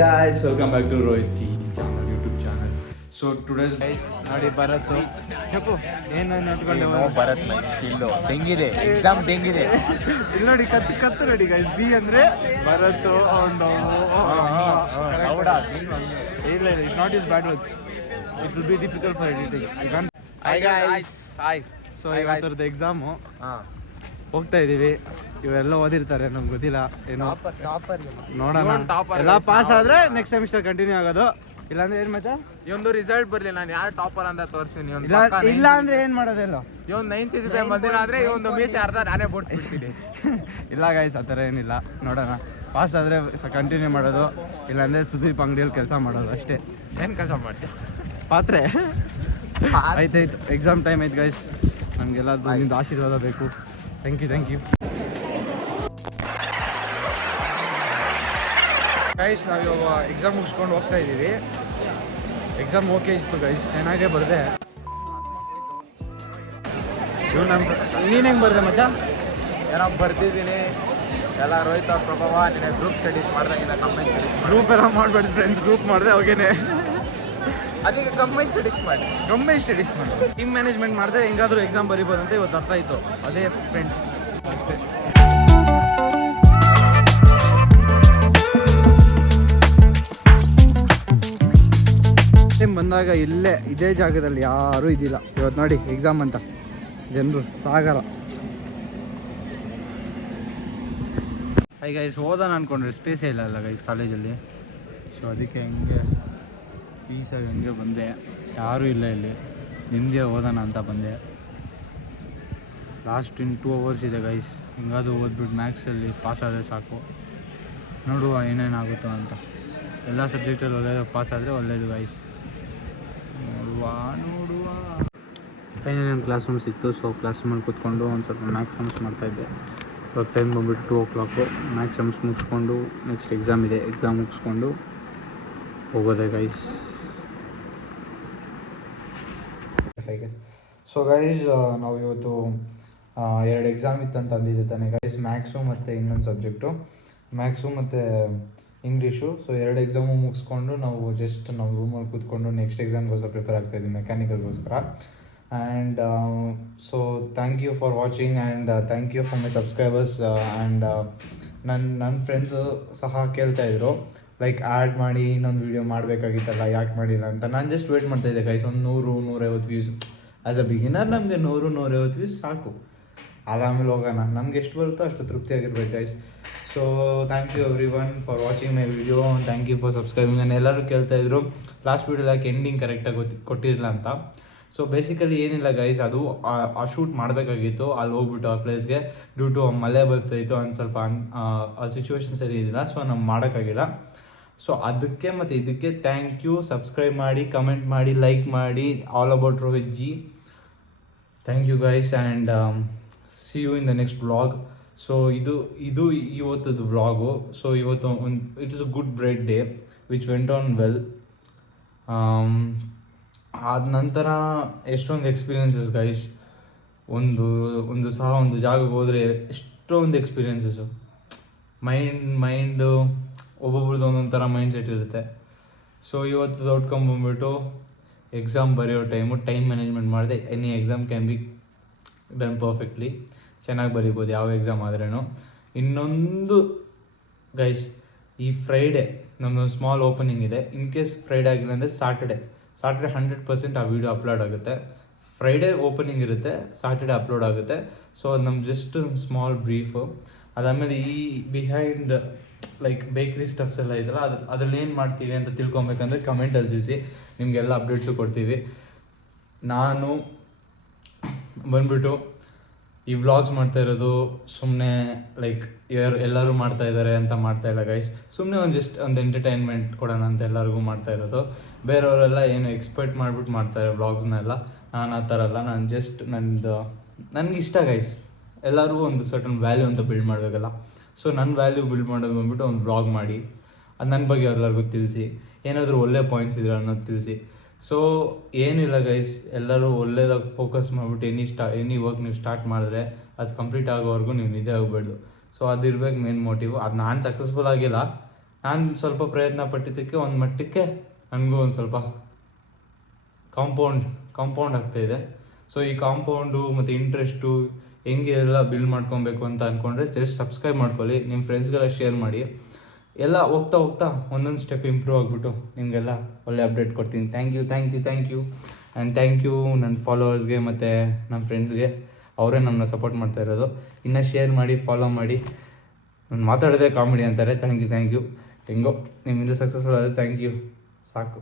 guys, welcome back to Rohit G channel, YouTube channel. So today's guys, ನೋಡಿ ಬರತ್ತು ಚಪ್ಪು ಏನು ನೆಟ್ಕೊಂಡು ಬರತ್ ಲೈಫ್ ಸ್ಟಿಲ್ ತೆಂಗಿದೆ ಎಕ್ಸಾಮ್ ತೆಂಗಿದೆ ಇಲ್ಲಿ ನೋಡಿ ಕತ್ತು ನೋಡಿ ಗೈಸ್ ಬಿ ಅಂದ್ರೆ ಬರತ್ತು ಇಲ್ಲ it's not is bad words it will be difficult for editing you can hi guys hi so ಇವತ್ತರದ್ದು ಎಕ್ಸಾಮು ಹೋಗ್ತಾ ಇದೀವಿ ಇವೆಲ್ಲ ಓದಿರ್ತಾರೆ ನಮ್ಗೆ ಗೊತ್ತಿಲ್ಲ ಏನೋ ನೋಡೋಣ ಎಲ್ಲ ಪಾಸ್ ಆದ್ರೆ ನೆಕ್ಸ್ಟ್ ಸೆಮಿಸ್ಟರ್ ಕಂಟಿನ್ಯೂ ಆಗೋದು ಇಲ್ಲಾಂದ್ರೆ ಏನ್ ಮಚ್ಚ ಈ ಒಂದು ರಿಸಲ್ಟ್ ಬರ್ಲಿ ನಾನು ಯಾರು ಟಾಪರ್ ಅಂತ ತೋರಿಸ್ತೀನಿ ಇಲ್ಲ ಅಂದ್ರೆ ಏನ್ ಮಾಡೋದಿಲ್ಲ ಇವನ್ 9 ಸಿಜಿಪಿ ಬಂದಿಲ್ಲ ಅಂದ್ರೆ ಈ ಒಂದು ಮೀಸ್ ಅರ್ಧ ನಾನೇ ಬೋಡ್ಸ್ಬಿಡ್ತೀನಿ ಇಲ್ಲ ಗೈಸ್ ಆ ಥರ ಏನಿಲ್ಲ ನೋಡೋಣ ಪಾಸ್ ಆದರೆ ಕಂಟಿನ್ಯೂ ಮಾಡೋದು ಇಲ್ಲಾಂದರೆ ಸುದೀಪ್ ಅಂಗಡಿಯಲ್ಲಿ ಕೆಲಸ ಮಾಡೋದು ಅಷ್ಟೇ ಏನು ಕೆಲಸ ಮಾಡ್ತೀನಿ ಪಾತ್ರೆ ಆಯ್ತಾಯ್ತು ಎಕ್ಸಾಮ್ ಟೈಮ್ ಆಯ್ತು ಗೈಸ್ ನಮಗೆಲ್ಲ ನಿಮ್ದು ಆಶೀರ್ವಾದ ಬೇಕು ಥ್ಯಾಂಕ್ ಯು ಗೈಸ್ ನಾವು ಎಕ್ಸಾಮ್ ಮುಗಿಸ್ಕೊಂಡು ಹೋಗ್ತಾ ಇದ್ದೀವಿ ಎಕ್ಸಾಮ್ ಓಕೆ ಇತ್ತು ಗೈಸ್ ಚೆನ್ನಾಗೇ ಬರದೆ ನೀನು ಹೆಂಗೆ ಬರ್ದೆ ಮಚ್ಚ ಏನೋ ಬರ್ತಿದ್ದೀನಿ ಎಲ್ಲ ರೋಹಿತ್ ಅವ್ರ ಪ್ರಭಾವ ನಿನ್ನೆ ಗ್ರೂಪ್ ಸ್ಟಡೀಸ್ ಮಾಡ್ದಂಗಿಲ್ಲ ಕಂಬೈನ್ ಸ್ಟಡೀಸ್ ಗ್ರೂಪ್ ಎಲ್ಲ ಮಾಡಬೇಡಿ ಫ್ರೆಂಡ್ಸ್ ಗ್ರೂಪ್ ಮಾಡಿದೆ ಓಕೆನೆ ಅದಕ್ಕೆ ಕಂಬೈನ್ ಸ್ಟಡೀಸ್ ಮಾಡಿ ಟೀಮ್ ಮ್ಯಾನೇಜ್ಮೆಂಟ್ ಮಾಡಿದ್ರೆ ಹೆಂಗಾದ್ರೂ ಎಕ್ಸಾಮ್ ಬರಿಬೋದು ಅಂತ ಇವತ್ತು ಅರ್ಥ ಆಯಿತು ಅದೇ ಫ್ರೆಂಡ್ಸ್ ಟೈಮ್ ಬಂದಾಗ ಇದೇ ಜಾಗದಲ್ಲಿ ಯಾರೂ ಇದ್ದಿಲ್ಲ ಇವತ್ತು ನೋಡಿ ಎಕ್ಸಾಮ್ ಅಂತ ಜನರು ಸಾಗರ ಗೈಸ್ ಓದೋಣ ಅಂದ್ಕೊಂಡ್ರೆ ಸ್ಪೇಸೇ ಇಲ್ಲ ಗೈಸ್ ಕಾಲೇಜಲ್ಲಿ ಸೊ ಅದಕ್ಕೆ ಹೆಂಗೆ ಪೀಸಾಗಿ ಹಂಗೆ ಬಂದೆ ಯಾರೂ ಇಲ್ಲ ಇಲ್ಲಿ ನಿಮ್ಮದೇ ಓದೋಣ ಅಂತ ಬಂದೆ ಲಾಸ್ಟ್ 2 ಅವರ್ಸ್ ಇದೆ ಗೈಸ್ ಹಿಂಗಾದ್ರೂ ಓದ್ಬಿಟ್ಟು ಮ್ಯಾಥ್ಸಲ್ಲಿ ಪಾಸ್ ಆದರೆ ಸಾಕು ನೋಡುವ ಏನೇನಾಗುತ್ತೋ ಅಂತ ಎಲ್ಲ ಸಬ್ಜೆಕ್ಟಲ್ಲಿ ಒಳ್ಳೆಯದು ಪಾಸ್ ಆದರೆ ಒಳ್ಳೆಯದು ಗೈಸ್ ನೋಡುವ ಫೈನಲ್ ನಮ್ಮ ಕ್ಲಾಸ್ ರೂಮ್ ಸಿಕ್ತು ಸೊ ಕ್ಲಾಸ್ ರೂಮಲ್ಲಿ ಕೂತ್ಕೊಂಡು ಒಂದು ಸ್ವಲ್ಪ ಮ್ಯಾಥ್ಸ್ ಸಮ್ಸ್ ಮಾಡ್ತಾಯಿದ್ದೆ ಇವಾಗ ಟೈಮ್ ಬಂದುಬಿಟ್ಟು 2 o'clock ಮ್ಯಾಥ್ಸ್ ಸಮ್ಸ್ ಮುಗಿಸ್ಕೊಂಡು ನೆಕ್ಸ್ಟ್ ಎಕ್ಸಾಮ್ ಇದೆ ಎಕ್ಸಾಮ್ ಮುಗಿಸ್ಕೊಂಡು ಹೋಗೋದೆ ಗೈಸ್ ಸೊ ಗೈಸ್ ನಾವು ಇವತ್ತು 2 ಎಕ್ಸಾಮ್ ಇತ್ತಂತ ಅಂದಿದ್ದೆ ತಾನೆ ಗೈಸ್ ಮ್ಯಾಥ್ಸು ಮತ್ತು ಇನ್ನೊಂದು ಸಬ್ಜೆಕ್ಟು ಮ್ಯಾಥ್ಸು ಮತ್ತು ಇಂಗ್ಲೀಷು ಸೊ 2 ಎಕ್ಸಾಮು ಮುಗಿಸ್ಕೊಂಡು ನಾವು ಜಸ್ಟ್ ನಾವು ರೂಮಲ್ಲಿ ಕೂತ್ಕೊಂಡು ನೆಕ್ಸ್ಟ್ ಎಕ್ಸಾಮ್ಗೋಸ್ಕರ ಪ್ರಿಪೇರ್ ಆಗ್ತಾಯಿದ್ದೀವಿ ಮೆಕ್ಯಾನಿಕಲ್ಗೋಸ್ಕರ and so thank you for watching and thank you for my subscribers and ನನ್ನ ಫ್ರೆಂಡ್ಸು ಸಹ ಕೇಳ್ತಾಯಿದ್ರು ಲೈಕ್ ಆ್ಯಡ್ ಮಾಡಿ ಇನ್ನೊಂದು ವೀಡಿಯೋ ಮಾಡಬೇಕಾಗಿತ್ತಲ್ಲ ಯಾಕೆ ಮಾಡಿಲ್ಲ ಅಂತ ನಾನು ಜಸ್ಟ್ ವೇಟ್ ಮಾಡ್ತಾಯಿದ್ದೆ ಗೈಸ್ ಒಂದು 100-150 ವ್ಯೂಸ್ ಆ್ಯಸ್ ಅ ಬಿಗಿನರ್ ನಮಗೆ 100-150 ವ್ಯೂಸ್ ಸಾಕು ಅದಾದಮೇಲೆ ಹೋಗೋಣ ನಮ್ಗೆ ಎಷ್ಟು ಬರುತ್ತೋ ಅಷ್ಟು ತೃಪ್ತಿಯಾಗಿರ್ಬೇಕು guys so thank you everyone for watching my video thank you for subscribing ನಾನು ಎಲ್ಲರೂ ಕೇಳ್ತಾಯಿದ್ರು ಲಾಸ್ಟ್ ವೀಡಿಯೋದಾಗ ಎಂಡಿಂಗ್ ಕರೆಕ್ಟಾಗಿ ಕೊಟ್ಟಿರಲಿಲ್ಲ ಅಂತ ಸೊ ಬೇಸಿಕಲಿ ಏನಿಲ್ಲ ಗೈಸ್ ಅದು ಆ ಶೂಟ್ ಮಾಡಬೇಕಾಗಿತ್ತು ಅಲ್ಲಿ ಹೋಗ್ಬಿಟ್ಟು ಆ ಪ್ಲೇಸ್ಗೆ ಡ್ಯೂ ಟು ಮಳೆ ಬರ್ತಾಯಿತ್ತು ಒಂದು ಸ್ವಲ್ಪ ಆ ಸಿಚುವೇಶನ್ ಸರಿ ಇದ್ದಿಲ್ಲ ಸೊ ನಮ್ಗೆ ಮಾಡೋಕ್ಕಾಗಿಲ್ಲ ಸೊ ಅದಕ್ಕೆ ಮತ್ತು ಇದಕ್ಕೆ ಥ್ಯಾಂಕ್ ಯು ಸಬ್ಸ್ಕ್ರೈಬ್ ಮಾಡಿ ಕಮೆಂಟ್ ಮಾಡಿ ಲೈಕ್ ಮಾಡಿ all about Rohit ji thank you guys and see you in the next vlog so ಇದು ಇವತ್ತದು ವ್ಲಾಗು ಸೊ ಇವತ್ತು it is a good bright day which went on well ಆದ ನಂತರ ಎಷ್ಟೊಂದು ಎಕ್ಸ್ಪೀರಿಯನ್ಸಸ್ ಗೈಸ್ ಒಂದು ಜಾಗಕ್ಕೆ ಹೋದರೆ ಎಷ್ಟೊಂದು ಎಕ್ಸ್ಪೀರಿಯನ್ಸಸ್ಸು ಮೈಂಡು ಒಬ್ಬೊಬ್ರದ್ದು ಒಂದೊಂದು ಥರ ಮೈಂಡ್ ಸೆಟ್ ಇರುತ್ತೆ ಸೊ ಇವತ್ತು ಔಟ್ಕಮ್ ಬಂದ್ಬಿಟ್ಟು ಎಕ್ಸಾಮ್ ಬರೆಯೋ ಟೈಮ್ ಮ್ಯಾನೇಜ್ಮೆಂಟ್ ಮಾಡಿದೆ any exam can be done perfectly ಚೆನ್ನಾಗಿ ಬರೀಬೋದು ಯಾವ ಎಕ್ಸಾಮ್ ಆದ್ರೂ ಇನ್ನೊಂದು ಗೈಸ್ ಈ ಫ್ರೈಡೇ ನಮ್ಮದೊಂದು ಸ್ಮಾಲ್ ಓಪನಿಂಗ್ ಇದೆ ಇನ್ ಕೇಸ್ ಫ್ರೈಡೇ ಆಗಿಲ್ಲ ಅಂದರೆ ಸಾಟರ್ಡೆ 100% ಆ ವಿಡಿಯೋ ಅಪ್ಲೋಡ್ ಆಗುತ್ತೆ ಫ್ರೈಡೇ ಓಪನಿಂಗ್ ಇರುತ್ತೆ ಸಾಟರ್ಡೆ ಅಪ್ಲೋಡ್ ಆಗುತ್ತೆ ಸೊ ಅದು ನಮ್ಮ ಜಸ್ಟ್ ಸ್ಮಾಲ್ ಬ್ರೀಫು ಅದಾದಮೇಲೆ ಈ ಬಿಹೈಂಡ್ ಲೈಕ್ ಬೇಕ್ರಿ ಸ್ಟಫ್ಸ್ ಎಲ್ಲ ಇದೆಯಲ್ಲ ಅದ್ರಲ್ಲಿ ಏನು ಮಾಡ್ತೀವಿ ಅಂತ ತಿಳ್ಕೊಬೇಕಂದ್ರೆ ಕಮೆಂಟಲ್ಲಿ ತಿಳಿಸಿ ನಿಮಗೆಲ್ಲ ಅಪ್ಡೇಟ್ಸು ಕೊಡ್ತೀವಿ ನಾನು ಬಂದ್ಬಿಟ್ಟು ಈ ವ್ಲಾಗ್ಸ್ ಮಾಡ್ತಾ ಇರೋದು ಸುಮ್ಮನೆ ಲೈಕ್ ಎಲ್ಲರೂ ಮಾಡ್ತಾ ಇದ್ದಾರೆ ಅಂತ ಮಾಡ್ತಾಯಿಲ್ಲ ಗೈಸ್ ಸುಮ್ಮನೆ ಒಂದು ಎಂಟರ್ಟೈನ್ಮೆಂಟ್ ಕೊಡೋಣ ಅಂತ ಎಲ್ಲರಿಗೂ ಮಾಡ್ತಾ ಇರೋದು ಬೇರೆಯವರೆಲ್ಲ ಏನು ಎಕ್ಸ್ಪೆಕ್ಟ್ ಮಾಡಿಬಿಟ್ಟು ಮಾಡ್ತಾರೆ ವ್ಲಾಗ್ಸ್ನೆಲ್ಲ ನಾನು ಆ ಥರ ಅಲ್ಲ ನಾನು ಜಸ್ಟ್ ನನಗೆ ಇಷ್ಟ ಗೈಸ್ ಎಲ್ಲರಿಗೂ ಒಂದು ಸರ್ಟನ್ ವ್ಯಾಲ್ಯೂ ಅಂತ ಬಿಲ್ಡ್ ಮಾಡಬೇಕಲ್ಲ ಸೊ ನನ್ನ ವ್ಯಾಲ್ಯೂ ಬಿಲ್ಡ್ ಮಾಡೋದು ಬಂದ್ಬಿಟ್ಟು ಒಂದು ವ್ಲಾಗ್ ಮಾಡಿ ಅದು ನನ್ನ ಬಗ್ಗೆ ಎಲ್ಲರಿಗೂ ತಿಳಿಸಿ ಏನಾದರೂ ಒಳ್ಳೆ ಪಾಯಿಂಟ್ಸ್ ಇದ್ರೆ ಅನ್ನೋದು ತಿಳಿಸಿ ಸೊ ಏನಿಲ್ಲ ಗೈಸ್ ಎಲ್ಲರೂ ಒಳ್ಳೇದಾಗಿ ಫೋಕಸ್ ಮಾಡಿಬಿಟ್ಟು ಎನಿ ವರ್ಕ್ ನೀವು ಸ್ಟಾರ್ಟ್ ಮಾಡಿದ್ರೆ ಅದು ಕಂಪ್ಲೀಟ್ ಆಗೋವರೆಗೂ ನೀವು ನಿದ್ದೆ ಆಗಬೇಡ್ದು ಸೊ ಅದಿರ್ಬೇಕು ಮೇನ್ ಮೋಟಿವ್ ಅದು ನಾನು ಸಕ್ಸಸ್ಫುಲ್ ಆಗಿಲ್ಲ ನಾನು ಸ್ವಲ್ಪ ಪ್ರಯತ್ನ ಪಟ್ಟಿದ್ದಕ್ಕೆ ಒಂದು ಮಟ್ಟಕ್ಕೆ ನನಗೂ ಒಂದು ಸ್ವಲ್ಪ ಕಾಂಪೌಂಡ್ ಆಗ್ತಾಯಿದೆ. ಸೊ ಈ ಕಾಂಪೌಂಡು ಮತ್ತು ಇಂಟ್ರೆಸ್ಟು ಹೆಂಗೆ ಎಲ್ಲ ಬಿಲ್ಡ್ ಮಾಡ್ಕೊಬೇಕು ಅಂತ ಅಂದ್ಕೊಂಡ್ರೆ ಜಸ್ಟ್ ಸಬ್ಸ್ಕ್ರೈಬ್ ಮಾಡ್ಕೊಳ್ಳಿ, ನಿಮ್ಮ ಫ್ರೆಂಡ್ಸ್ಗೆಲ್ಲ ಶೇರ್ ಮಾಡಿ. ಎಲ್ಲ ಹೋಗ್ತಾ ಒಂದೊಂದು ಸ್ಟೆಪ್ ಇಂಪ್ರೂವ್ ಆಗಿಬಿಟ್ಟು ನಿಮಗೆಲ್ಲ ಒಳ್ಳೆ ಅಪ್ಡೇಟ್ ಕೊಡ್ತೀನಿ. Thank you and thank you ನನ್ನ ಫಾಲೋವರ್ಸ್ಗೆ ಮತ್ತು ನನ್ನ ಫ್ರೆಂಡ್ಸ್ಗೆ. ಅವರೇ ನಮ್ಮನ್ನ ಸಪೋರ್ಟ್ ಮಾಡ್ತಾ ಇರೋದು. ಇನ್ನೂ ಶೇರ್ ಮಾಡಿ, ಫಾಲೋ ಮಾಡಿ. ನಾನು ಮಾತಾಡೋದೇ ಕಾಮಿಡಿ ಅಂತಾರೆ. ಥ್ಯಾಂಕ್ ಯು ಹೆಂಗೋ ನಿಮ್ಮಿಂದ ಸಕ್ಸಸ್ಫುಲ್ ಆದರೆ ಥ್ಯಾಂಕ್ ಯು, ಸಾಕು.